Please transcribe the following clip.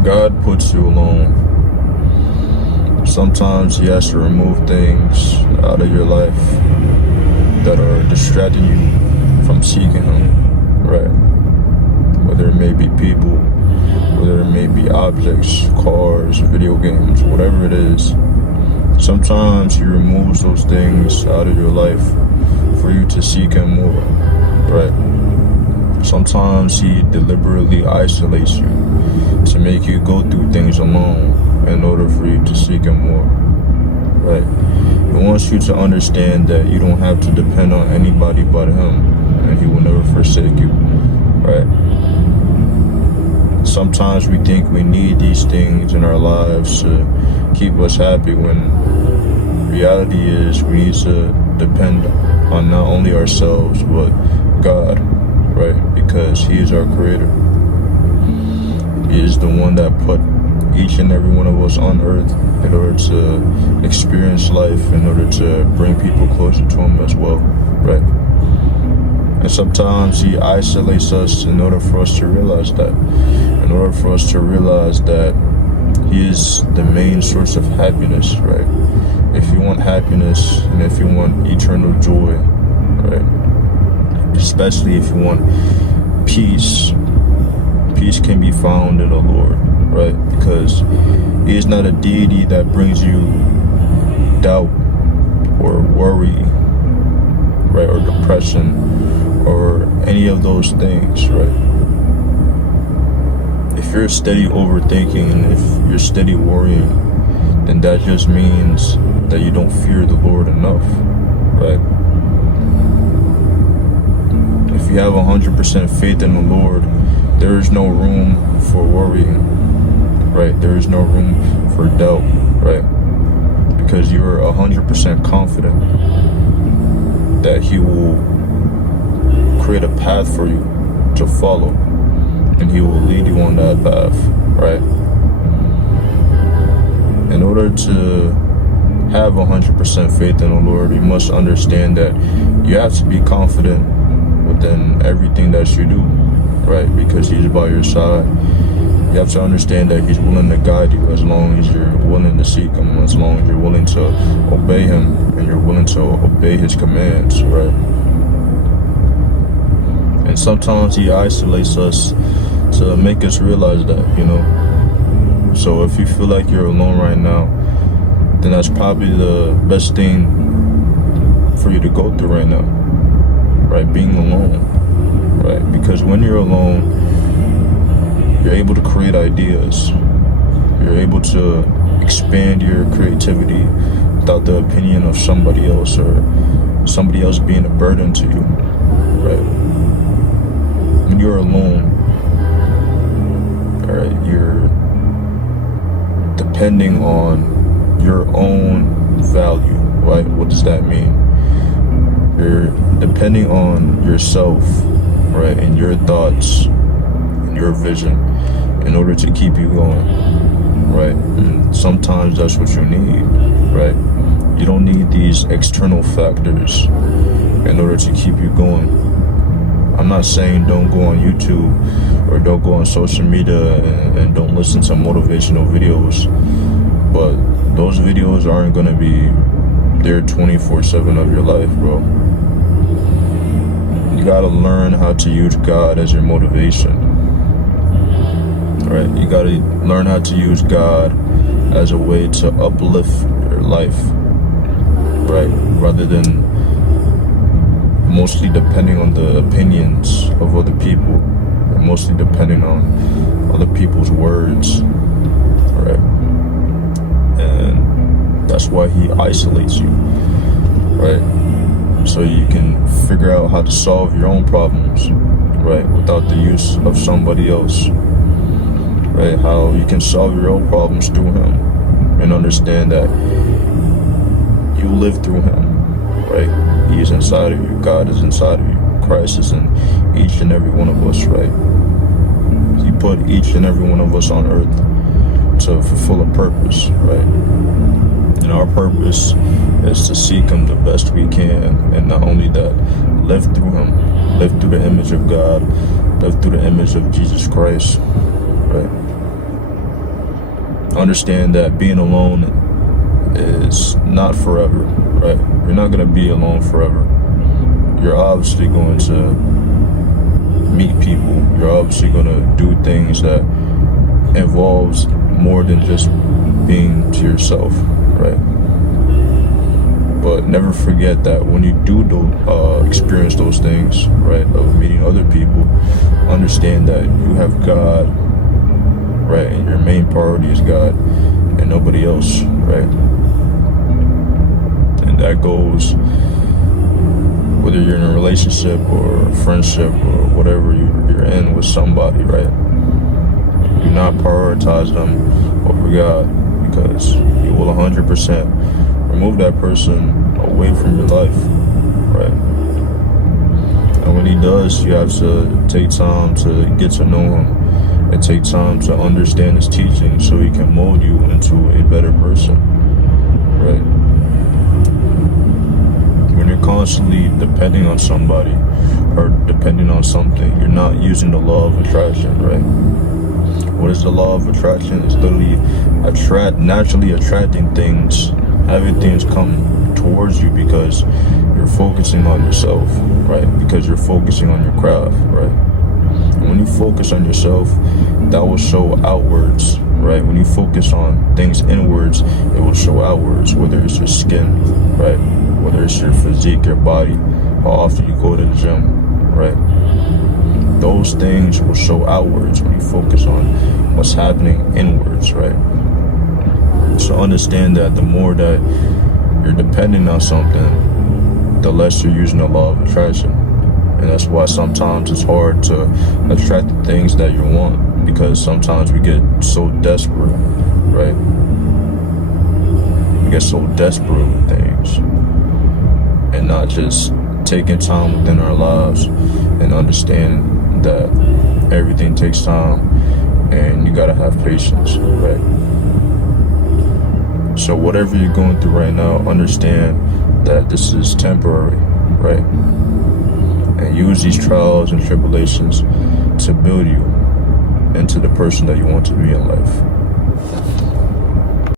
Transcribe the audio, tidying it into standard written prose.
when God puts you alone, sometimes he has to remove things out of your life that are distracting you from seeking him, right? Whether it may be people, whether it may be objects, cars, video games, whatever it is. Sometimes he removes those things out of your life for you to seek him more, right? Sometimes he deliberately isolates you to make you go through things alone in order for you to seek him more, right? He wants you to understand that you don't have to depend on anybody but him, and he will never forsake you, right? Sometimes we think we need these things in our lives to keep us happy, when reality is we need to depend on not only ourselves but God, right? Because he is our creator. He is the one that put each and every one of us on earth in order to experience life, in order to bring people closer to him as well, right? And sometimes he isolates us in order for us to realize that. In order for us to realize that he is the main source of happiness, right? If you want happiness and if you want eternal joy, right? Especially if you want peace, peace can be found in the Lord, right? Because he is not a deity that brings you doubt or worry, right? Or depression, or any of those things, right? If you're steady overthinking and if you're steady worrying, then that just means that you don't fear the Lord enough, right? If you have 100% faith in the Lord, there is no room for worrying, right? There is no room for doubt, right? Because you're 100% confident that he will create a path for you to follow, and he will lead you on that path, right? In order to have 100% faith in the Lord, you must understand that you have to be confident within everything that you do, right? Because he's by your side. You have to understand that he's willing to guide you as long as you're willing to seek him, as long as you're willing to obey him and you're willing to obey his commands, right? And sometimes he isolates us to make us realize that, you know. So if you feel like you're alone right now, then that's probably the best thing for you to go through right now, right? Being alone, right? Because when you're alone, you're able to create ideas. You're able to expand your creativity without the opinion of somebody else or somebody else being a burden to you, right? When you're alone, all right, you're depending on your own value, right? What does that mean? You're depending on yourself, right? And your thoughts and your vision in order to keep you going, right? And sometimes that's what you need, right? You don't need these external factors in order to keep you going. I'm not saying don't go on YouTube or don't go on social media and don't listen to motivational videos, but those videos aren't going to be there 24/7 of your life, bro. You got to learn how to use God as your motivation, right? You got to learn how to use God as a way to uplift your life, right? Rather than mostly depending on the opinions of other people, and mostly depending on other people's words, right? And that's why he isolates you, right? So you can figure out how to solve your own problems, right? Without the use of somebody else, right? How you can solve your own problems through him and understand that you live through him, right? He is inside of you. God is inside of you. Christ is in each and every one of us, right? He put each and every one of us on earth to fulfill a purpose, right? And our purpose is to seek him the best we can, and not only that, live through him, live through the image of God, live through the image of Jesus Christ, right? understand that being alone is not forever, right? You're not gonna be alone forever. You're obviously going to meet people. You're obviously gonna do things that involves more than just being to yourself, right? But never forget that when you do experience those things, right, of meeting other people, understand that you have God, right, and your main priority is God and nobody else, right? And that goes whether you're in a relationship or a friendship or whatever you're in with somebody, right? Do not prioritize them over God, because you will 100% remove that person away from your life, right? And when he does, you have to take time to get to know him and take time to understand his teaching so he can mold you into a better person, right? When you're constantly depending on somebody or depending on something, you're not using the law of attraction, right? What is the law of attraction? It's literally naturally attracting things, having things come towards you because you're focusing on yourself, right? Because you're focusing on your craft, right? And when you focus on yourself, that will show outwards, right? When you focus on things inwards, it will show outwards, whether it's your skin, right? Whether it's your physique, your body, how often you go to the gym, right? Those things will show outwards when you focus on what's happening inwards, right? So understand that the more that you're depending on something, the less you're using the law of attraction. And that's why sometimes it's hard to attract the things that you want, because sometimes we get so desperate, right? We get so desperate with things and not just taking time within our lives and understand that everything takes time and you gotta have patience, right? So whatever you're going through right now, understand that this is temporary, right? And use these trials and tribulations to build you into the person that you want to be in life.